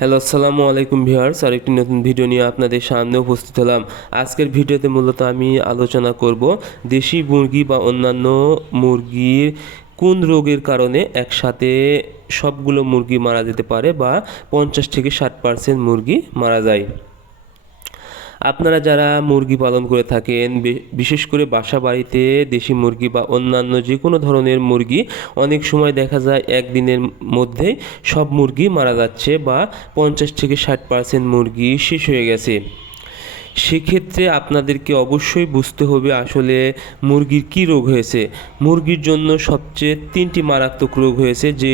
Hello, আসসালামু আলাইকুম viewers. আরেকটি নতুন ভিডিও নিয়ে আপনাদের সামনে উপস্থিত হলাম। আজকের ভিডিওতে মূলত আমি আলোচনা করব দেশি মুরগি বা অন্যান্য মুরগির কোন রোগের কারণে একসাথে সবগুলো মুরগি মারা যেতে পারে বা 50 থেকে 60% মুরগি মারা যায়। আপনারা যারা মুরগি পালন করে থাকেন, বিশেষ করে বাসা বাড়িতে দেশি মুরগি বা অন্যান্য যে কোনো ধরনের মুরগি, অনেক সময় দেখা যায় একদিনের মধ্যেই সব মুরগি মারা যাচ্ছে বা 50 থেকে 60% মুরগি শেষ হয়ে গেছে। সেক্ষেত্রে আপনাদেরকে অবশ্যই বুঝতে হবে আসলে মুরগির কী রোগ হয়েছে। মুরগির জন্য সবচেয়ে 3টি মারাত্মক রোগ হয়েছে, যে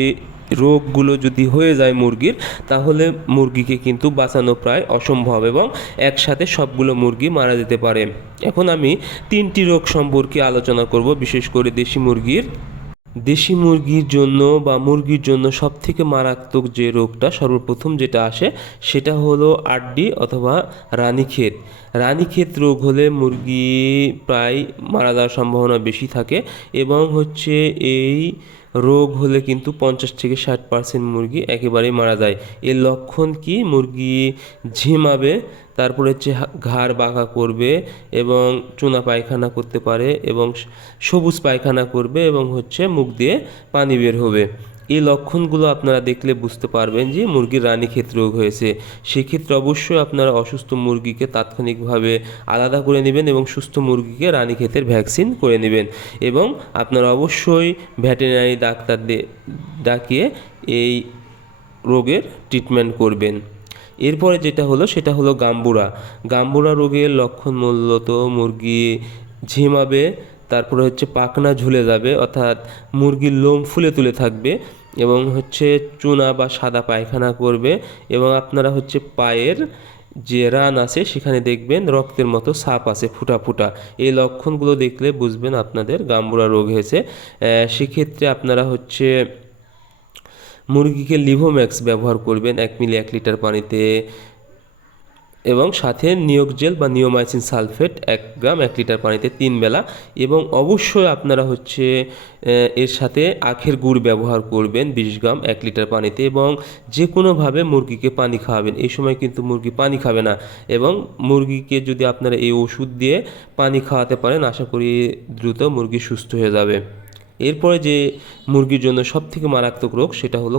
রোগগুলো যদি হয়ে যায় মুরগির, তাহলে মুরগিকে কিন্তু বাঁচানো প্রায় অসম্ভব এবং একসাথে সবগুলো মুরগি মারা যেতে পারে। এখন আমি 3টি রোগ সম্পর্কে আলোচনা করব, বিশেষ করে দেশি মুরগির জন্য বা মুরগির জন্য সবথেকে মারাত্মক যে রোগটা সর্বপ্রথম যেটা আসে সেটা হলো আরডি অথবা রানীক্ষেত। রানীক্ষেত রোগ হলে মুরগি প্রায় মারা যাওয়ার সম্ভাবনা বেশি থাকে এবং এই রোগ হলে কিন্তু 50 থেকে 60% মুরগি একেবারেই মারা যায়। এর লক্ষণ কি? মুরগি ঝিমাবে, তারপরে ঘাড় বাঁকা করবে এবং চুনা পায়খানা করতে পারে এবং সবুজ পায়খানা করবে এবং মুখ দিয়ে পানি বের হবে। এই লক্ষণগুলো আপনারা দেখলে বুঝতে পারবেন যে মুরগির রানীক্ষেত রোগ হয়েছে। সেক্ষেত্রে অবশ্যই আপনারা অসুস্থ মুরগিকে তাৎক্ষণিকভাবে আলাদা করে নেবেন এবং সুস্থ মুরগিকে রানীক্ষেতের ভ্যাকসিন করে নেবেন এবং আপনারা অবশ্যই ভেটেরিনারি ডাক্তার ডাকিয়ে এই রোগের ট্রিটমেন্ট করবেন। এরপরে সেটা হলো গাম্বুরা রোগের লক্ষণ মূলত মুরগি ঝিমাবে, তারপরে পাখনা ঝুলে যাবে, অর্থাৎ মুরগির লোম ফুলে তুলে থাকবে এবং চুনা বা সাদা পায়খানা করবে এবং আপনারা পায়ের যে রান আছে সেখানে দেখবেন রক্তের মতো ছাপ আছে ফুটা ফুটা। এই লক্ষণগুলো দেখলে বুঝবেন আপনাদের গাম্বুরা রোগ হয়েছে। সেক্ষেত্রে আপনারা মুরগিকে লিভোম্যাক্স ব্যবহার করবেন 1 মিলি 1 লিটার পানিতে এবং সাথে নিয়োগ জেল বা নিওমাইসিন সালফেট 1 গ্রাম 1 লিটার পানিতে 3 বেলা এবং অবশ্যই আপনারা এর সাথে আখের গুড় ব্যবহার করবেন 20 গ্রাম 1 লিটার পানিতে এবং যে কোনোভাবে মুরগিকে পানি খাওয়াবেন। এই সময় কিন্তু মুরগি পানি খাবে না এবং মুরগিকে যদি আপনারা এই ওষুধ দিয়ে পানি খাওয়াতে পারেন, আশা করি দ্রুত মুরগি সুস্থ হয়ে যাবে। এরপরে যে মুরগির জন্য সবথেকে মারাত্মক রোগ সেটা হলো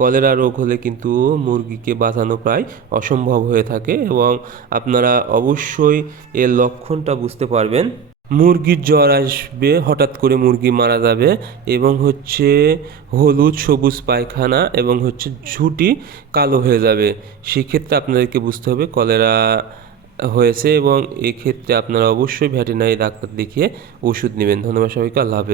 কলেরা রোগ হলে কিন্তু মুরগিকে বাঁচানো প্রায় অসম্ভব হয়ে থাকে এবং আপনারা অবশ্যই এর লক্ষণটা বুঝতে পারবেন। মুরগির জ্বর আসবে, হঠাৎ করে মুরগি মারা যাবে এবং হলুদ সবুজ পায়খানা এবং ঝুঁটি কালো হয়ে যাবে। সেক্ষেত্রে আপনাদেরকে বুঝতে হবে কলেরা হয়েছে এবং এক্ষেত্রে আপনারা অবশ্যই ভেটেরিনারি ডাক্তার দেখিয়ে ওষুধ নেবেন। ধন্যবাদ সবাইকে, আল্লাহ হাফেজ।